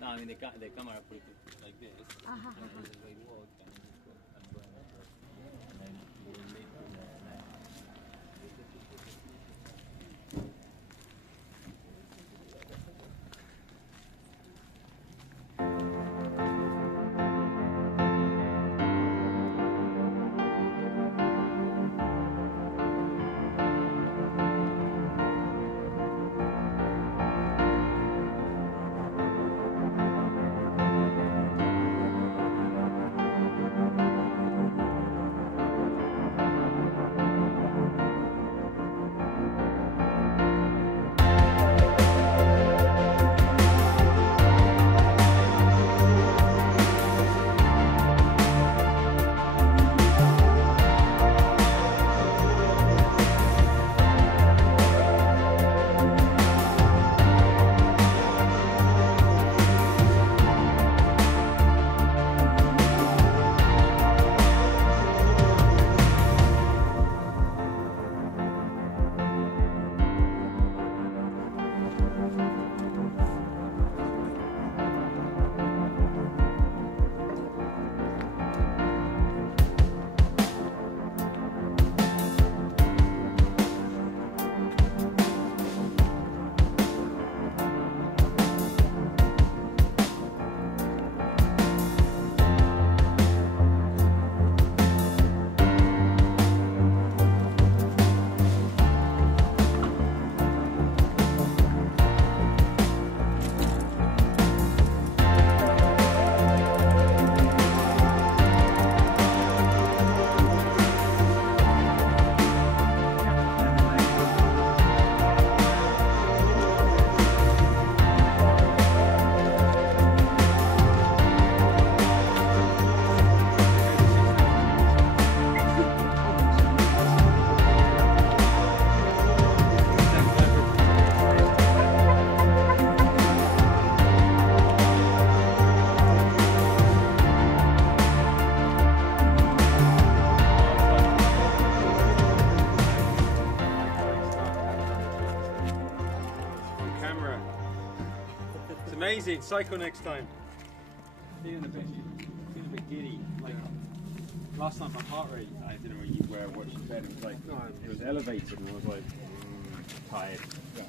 No, I mean the camera put it like this. And it's like walk and just go and go and then you will meet in the night. Amazing. Cycle next time. Feeling a bit giddy. Like last night, my heart rate. I don't know where I watched the bed. It was like it was elevated, and I was like tired. Yeah.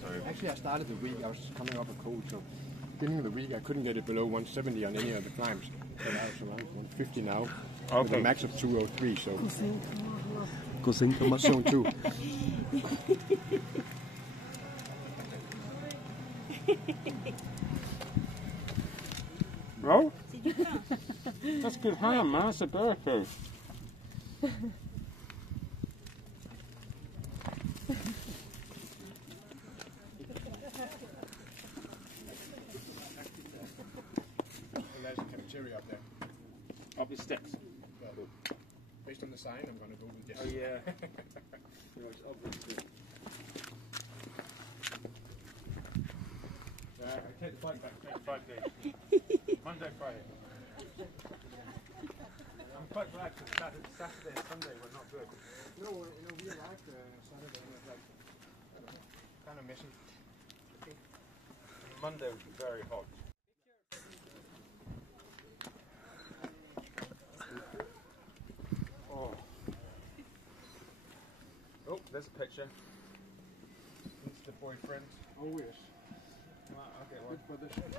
So actually, I started the week. I was coming up a cold, so beginning of the week I couldn't get it below 170 on any of the climbs. But I was around 150 now, with a max of 203. So. Zone 2. Bro? That's good ham, man. That's a burger. There's a cafeteria up there. Up the steps. Well, based on the sign, I'm going to go with this. Oh, yeah. I take the bike back next 5 days. Monday, Friday. I'm quite glad because Saturday and Sunday were not good. No, we arrived Saturday and it was like, I don't know, kind of messy. Monday was very hot. Oh, there's a picture. It's the boyfriend. Oh yes. Okay, well. Good for the ship.